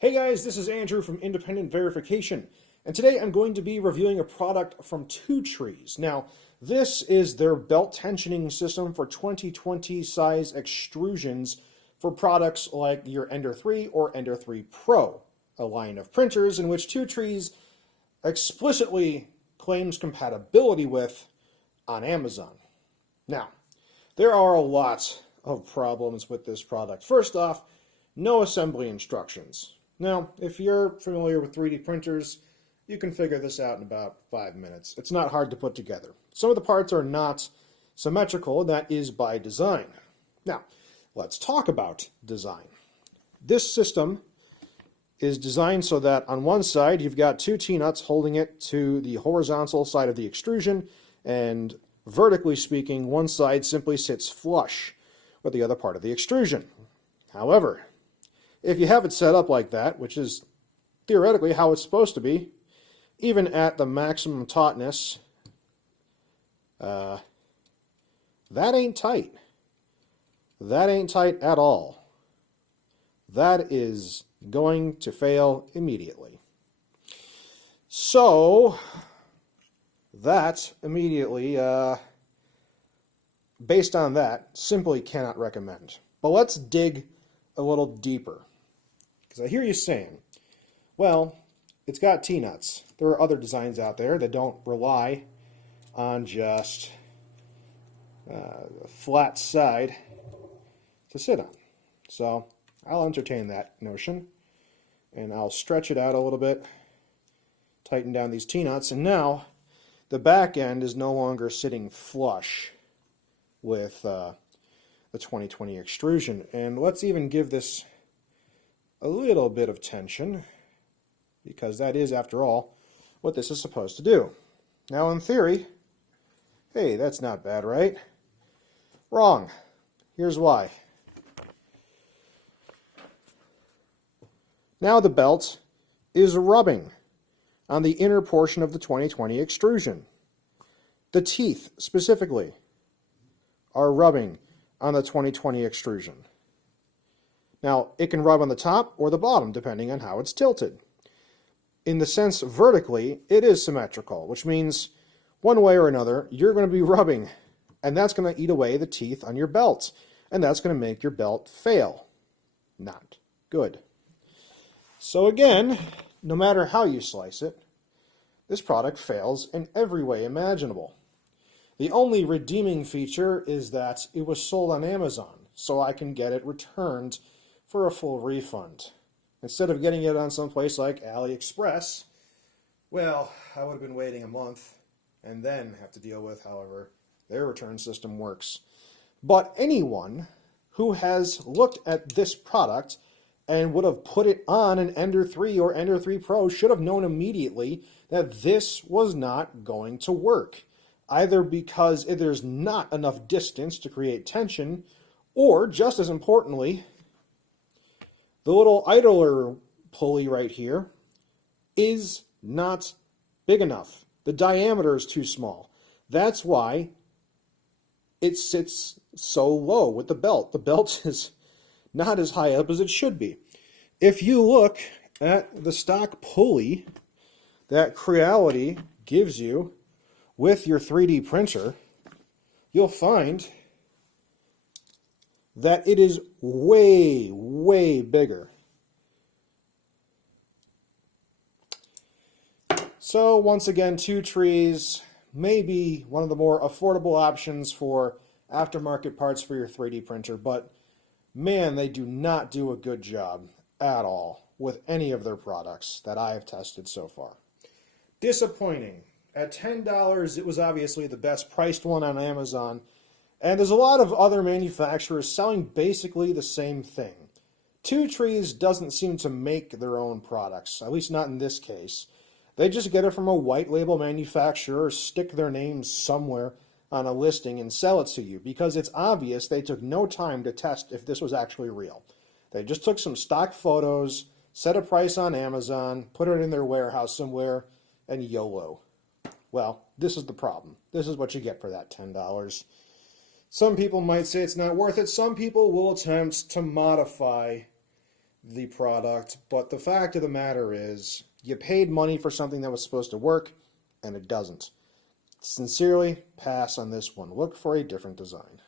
Hey guys, this is Andrew from Independent Verification, and today I'm going to be reviewing a product from Two Trees. Now, this is their belt tensioning system for 2020 size extrusions for products like your Ender 3 or Ender 3 Pro, a line of printers in which Two Trees explicitly claims compatibility with on Amazon. Now, there are a lot of problems with this product. First off, no assembly instructions. Now, if you're familiar with 3D printers, you can figure this out in about 5 minutes. It's not hard to put together. Some of the parts are not symmetrical, and that is by design. Now, let's talk about design. This system is designed so that on one side you've got two T-nuts holding it to the horizontal side of the extrusion, and vertically speaking, one side simply sits flush with the other part of the extrusion. However, if you have it set up like that, which is theoretically how it's supposed to be, even at the maximum tautness, that ain't tight. That ain't tight at all. That is going to fail immediately. So, that immediately, based on that, simply cannot recommend. But let's dig a little deeper. Because I hear you saying, well, it's got T-nuts. There are other designs out there that don't rely on just a flat side to sit on. So I'll entertain that notion, and I'll stretch it out a little bit, tighten down these T-nuts, and now the back end is no longer sitting flush with the 2020 extrusion. And let's even give this a little bit of tension, because that is, after all, what this is supposed to do. Now, in theory, hey, that's not bad, right? Wrong. Here's why. Now the belt is rubbing on the inner portion of the 2020 extrusion. The teeth, specifically, are rubbing on the 2020 extrusion. Now, it can rub on the top or the bottom, depending on how it's tilted. In the sense vertically, it is symmetrical, which means one way or another, you're going to be rubbing, and that's going to eat away the teeth on your belt, and that's going to make your belt fail. Not good. So again, no matter how you slice it, this product fails in every way imaginable. The only redeeming feature is that it was sold on Amazon, so I can get it returned for a full refund. Instead of getting it on some place like AliExpress, well, I would have been waiting a month and then have to deal with however their return system works. But anyone who has looked at this product and would have put it on an Ender 3 or Ender 3 Pro should have known immediately that this was not going to work, either because there's not enough distance to create tension, or, just as importantly, the little idler pulley right here is not big enough. The diameter is too small. That's why it sits so low with the belt. The belt is not as high up as it should be. If you look at the stock pulley that Creality gives you with your 3D printer, you'll find that it is way, way bigger. So once again, Two Trees may be one of the more affordable options for aftermarket parts for your 3D printer, but man, they do not do a good job at all with any of their products that I have tested so far. Disappointing. At $10, it was obviously the best priced one on Amazon, and there's a lot of other manufacturers selling basically the same thing. Two Trees doesn't seem to make their own products, at least not in this case. They just get it from a white label manufacturer, stick their names somewhere on a listing and sell it to you, because it's obvious they took no time to test if this was actually real. They just took some stock photos, set a price on Amazon, put it in their warehouse somewhere, and YOLO. Well, this is the problem. This is what you get for that $10. Some people might say it's not worth it. Some people will attempt to modify the product, but the fact of the matter is you paid money for something that was supposed to work and it doesn't. Sincerely, pass on this one. Look for a different design.